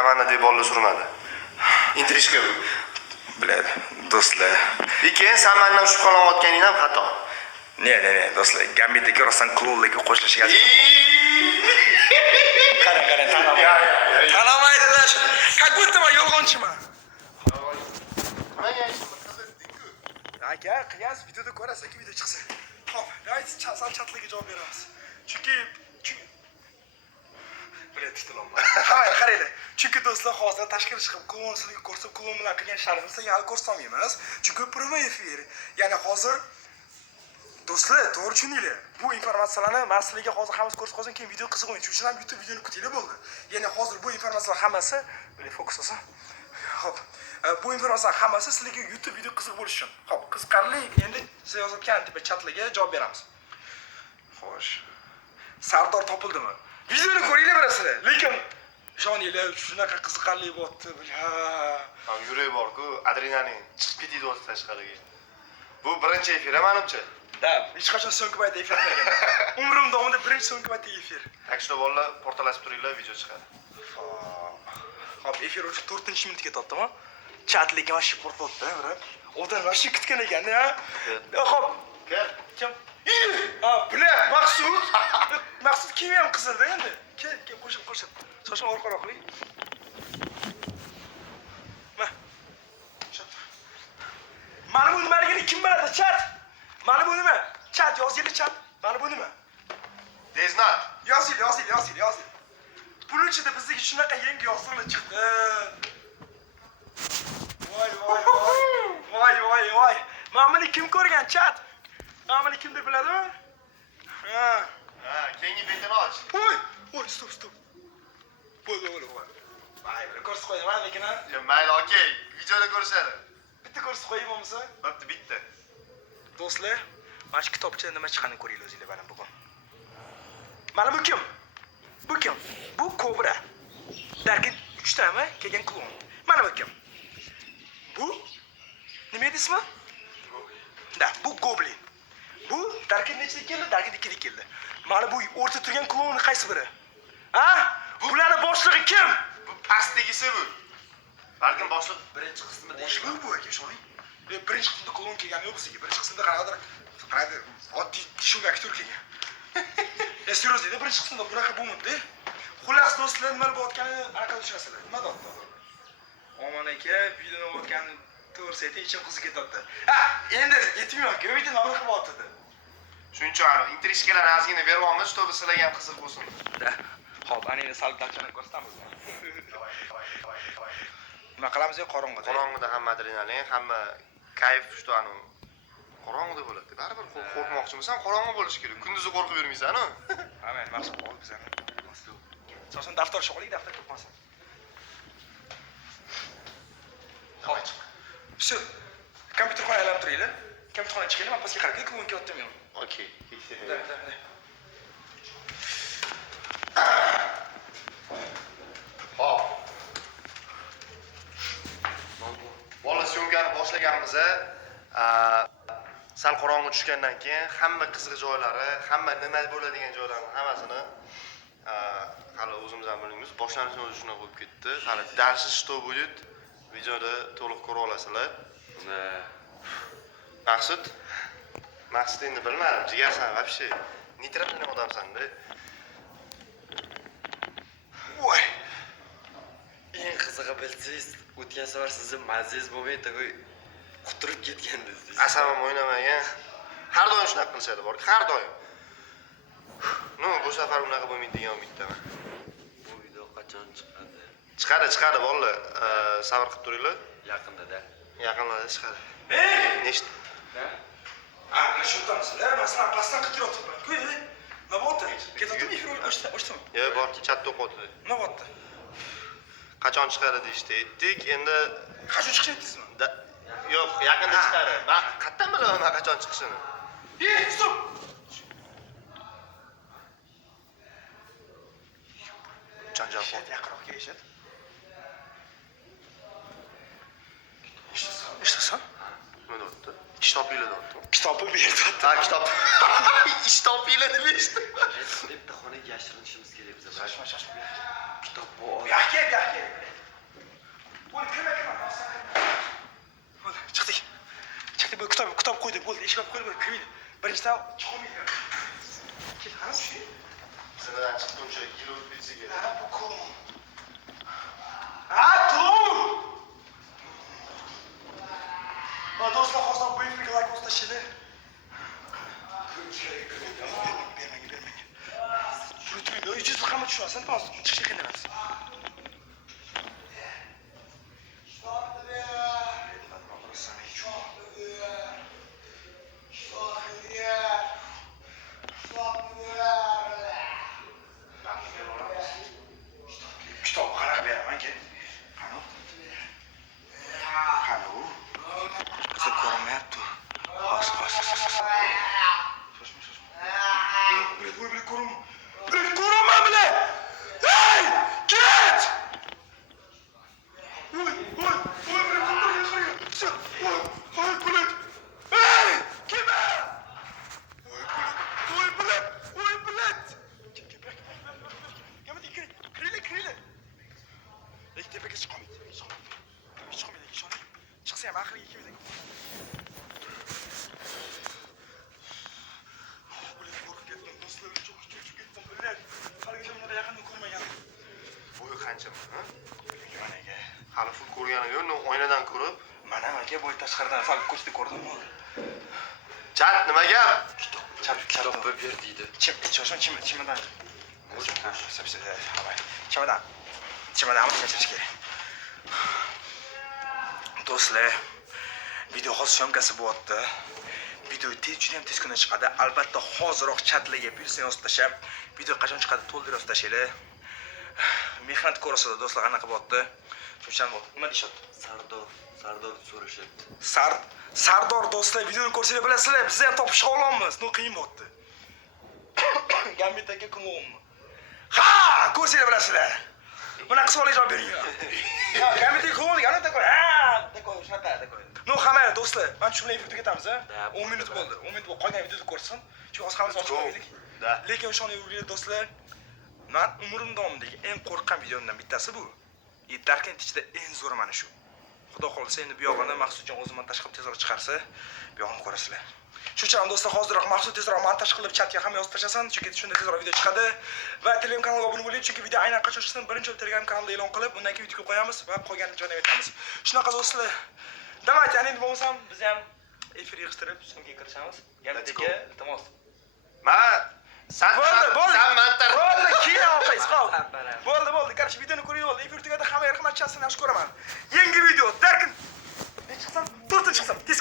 kamanni deb bolla surmadi. Intrishka bu. Biladi, do'stlar. Keyin sen mendan shubhalanayotganing ham xato. Ne, do'stlar, Gambitga rostdan klonlarga qo'shilishga qara, tanamaydilar. Как будто men yolg'onchiman. Nimaga aytdim? Qiziqding-ku. Aka, qiyas videoda ko'rasiz, aka video chiqsa. Xo'p, ayt, sal chatlarga javob beramiz. Chunki biladi tutilolmay. Qaranglar. Chunki do'stlar, hozir tashqari chiqib klon sizlarga ko'rsatib, klon bilan qilgan ishlarimizni sizlarga hali ko'rsatmaymiz. Chunki primo efir. Ya'ni hozir do'stlar, to'g'ri tushuninglar. Bu informatsiyalarni men sizlarga hozir hammasi ko'rsatib qo'ysam, keyin video qiziq o'yin. Shuning uchun ham YouTube videoni kutinglar bo'ldi. Ya'ni hozir bu informatsiyalar hammasi, bilay fokus olsa. Xo'p, bu informatsiyalar hammasi sizlarga YouTube video qiziq bo'lishi uchun. Xo'p, qiziqarli. Endi siz yozayotgan tipa chatlarga javob beramiz. Xo'sh. Sardor topildimi? Videoni ko'ringlar berasizlar. Lekin ishoninglar, shunaqa qiziqarli bo'pti. Ha, yurak bor-ku, adrenalin chiqib ketadi tashqariga. Bu birinchi efir, menimcha. Da, hech qachon so'nggi paytda efir qilmagan. Umrim davomida birinchi so'nggi paytda efir. Tak что bolalar portalashib turinglar, video chiqadi. Hop, efir o'sha 4-minutga ketdimi? Chatlarga vashi portlatdi, brat. Odam vashi kutgan ekan-da. Hop, kim? Ha, bля, Maqsud kim ham qizilda endi? Kel, qo'shib. Sochim orqaroq qiling. Mana bu nimaligini kim biladi, chat? Mana bu nima? Chat yozinglar, chat. Mana bu nima? Deznat. Yozinglar. Buning ichida bizga shunaqa yangi yozuqlar chiqdi. Voy. Mana buni kim ko'rgan, chat? Mana buni kim deb biladimi? Ha, Keyingi betini och. Voy, stop. Voy. Mayli, ko'rsatib qo'yaman, lekin ha. Mayli, okey. Videoda ko'rishadi. Bitta ko'rsatib qo'yaymi bo'lmasa? Bitta. Do'stlar, mana shu kitobchada nima chiqqanini ko'ringlar o'zinglar mana bugun. Mana bu kim? Bu Kobra. Darkin 3 tami kelgan klon. Mana bu kim? Bu nima edi ismi? Da, bu Goblin. Bu Darkin nechida keldi? Darkin 2da keldi. Mana bu o'rta turgan klon qaysi biri? Ha? Bularning boshlig'i kim? Bu pastdagisi bu. Balkim boshliq Birinchi qismida boshliq bu aka, shoning. Birinchi qismda klon kelgani yo'q sizga. Birinchi qismda qanaqadir oddiy tishuk aktyor kelgan. Seriyozda birinchi qismda bunaqa bo'lmadi. Xullas do'stlar, nima bo'layotganini aniqlab tushunasizlar. Nima deyapti? Omon aka, videoni o'tganini to'g'risi aytib, ichim qizib ketadi. Ha, endi aytmayman-ku, video nima qilib o'tdi. Shuning uchun intrishkalarni ozgina beryapmiz, чтобы sizlarga ham qiziq bo'lsin. Xo'p, anini saltachani ko'rsatamizmi? Nima qilamiz qorong'ida? Qorong'ida hamma adrenalin, hamma kayf, что anu qorong'ida bo'ladi. Baribir qo'rqmoqchimisan, qorong'i bo'lishi kerak. Kunduzi qo'rqib yurmaysan-ku. Ha, men maqsad qoldi bizani. So'ng daftar sho'g'lik, daftar to'pmasin. Xo'p. Shu kompyuterxona aylanib turinglar. Kompyuterxona chiqinglar, men pastga qarab, klon kelyaptim men. Okey. Da. Hop. Bola syomkani boshlaganmiz. Sal qorong'i tushgandan keyin hamma qiziq joylari, hamma nima bo'ladigan joylarni hammasini hali o'zimiz ham bilmaymiz. Boshlanishni o'zi shuna qo'yib ketdi. Hali darsi что будет videoda to'liq ko'ra olasizlar. Maqsud endi bilmadim, jigarsan вообще. Neytralniy odamsan-da. Voy. Eng qizig'i bilsangiz, o'tgan safar sizni mazangiz bo'lmay tagoy quturib ketgandingiz. Asabim o'ynamagan. Har doim shunaqa qilishadi bor, har doim. Bu safar unaqa bo'lmaydi degan umiddaman. Bu video qachon chiqadi? Chiqadi bolalar. Sabr qilib turinglar. Yaqinda. Yaqinlarda chiqadi. Nechta? Shundansizlar, masalan, pastdan qityapman-ku. Nima bo'ldi? Ketadimi efir ochdimi? Yo'q, bor, chat o'qiyapti. Nima bo'ldi? Qachon chiqadi deyishdi. Aytdik, endi Qachon chiqishi aytdingizmi? yo'q, yaqinda chiqadi. Men qayerdan bilaman qachon chiqishini? Stop. Janjal qil. Yaqinroq kelishadi. Ishtasan? Nima deyapti? Ish topinglar deyapti. Kitobni berdi. Ha, kitob. Ish topinglar deb eshitdim. Bitta xonaga yashirinishimiz kerak biz. Shashma. Kitob bu Bu yoqqa kel, bu yoqqa kel. Bo'ldi, kirma. Bo'ldi, chiqdik. Chiqdik, bu kitob qo'ydik, bo'ldi, eshik olib qo'yib kirmaydi. Birinchidan chiqolmaydi. Kel, qara shu. Sinadan chiqquncha yil o'tib ketsa kerak. Ha, bu kom. Ha, tur! Va do'stlar, hozir bu efirga like boshlashadi. Bermang. Yurtmaydi, 300 hamma tushasan, hozir chiqishga qiynalasiz. Kitob qanaqa beraman ke? Qani? Qiziq ko'rinmayapti. Hozir. Shoshma. Bilet ko'rinma. Bilet ko'rinma bilet. Hey! Ket! Bilet bilet. Hey! Kelma! Bilet. Kiraylik. Lekin tepaga chiqolmaydi. Chiqsa ham oxiriga kelmaydi. Bo'yi qanchaman, ha? Yo'naga. Hali ful ko'rganim yo'q, oynadan ko'rib. Mana aka bo'y tashqaridan sal ko'chda ko'rdimmi? Chat, nima gap? kitob ber deydi. Чемодан. Чемодан olib kerak. Do'stlar, video hozir syomkasi bo'lyapti. Video juda ham tez kunda chiqadi. Albatta hoziroq chatlarga buyursa yozib tashlab, video qachon chiqadi to'ldirib yozib tashlaylar. Mehnat ko'rasizlar do'stlar, qanaqa bo'lyapti? Shunchalik bo'lyapti. Nima deyapti? Sardor so'rashyapti. Sardor do'stlar, videoni ko'rsanglar bilasizlar, biz ham topishga olamiz. No qiyin bo'lyapti. Gambit aka ko'ngilmi? Ha, ko'rsanglar bilasizlar. Buni qisqalik javob bering. Ha, Gambit aka ko'ngilga ana takoy. Ha, takoy, shunaqa takoy. No, hamma do'stlar, men shu bilan efirga ketamiz, ha? 10 minut bo'ldi. 10 minut bo'lib qolgan videoni ko'rsin. Shu hozir hammasi ochib qo'yaylik. Lekin o'shani do'stlar, men umrim davomidagi eng qo'rqqan videomdan bittasi bu. Darkan ichida eng zo'ri mana shu. Xudo xolsa endi bu yog'ini Maqsudjon o'zi montaj qilib tezroq chiqarsa, bu yog'ini ko'rasizlar. Shuning do'stlar, hozirroq Maqsud tezroq montaj qilib chatga ham yozib tashlasin, chunki shunda tezroq video chiqadi. Va Telegram kanaliga obuna bo'ling, chunki video aynan qachon chiqsin, birinchi Telegram kanalida e'lon qilib, undan keyin videoga qo'yamiz va qolgan joyini aytamiz. Shunaqa do'stlar. Давайте, endi bo'lmasam, biz ham efir yig'ishtirib, so'ngga kirishamiz. Gapdagi iltimos. Sen mantar. Bo'ldi, keyin olasiz, qol. Bo'ldi, qarshi videoni ko'ring, bo'ldi. Efir tugadi, hamma rahmat, chasini yaxshi ko'raman. Yangi video, Darkin. Men chiqsam, to'rtinchi chiqsam, tez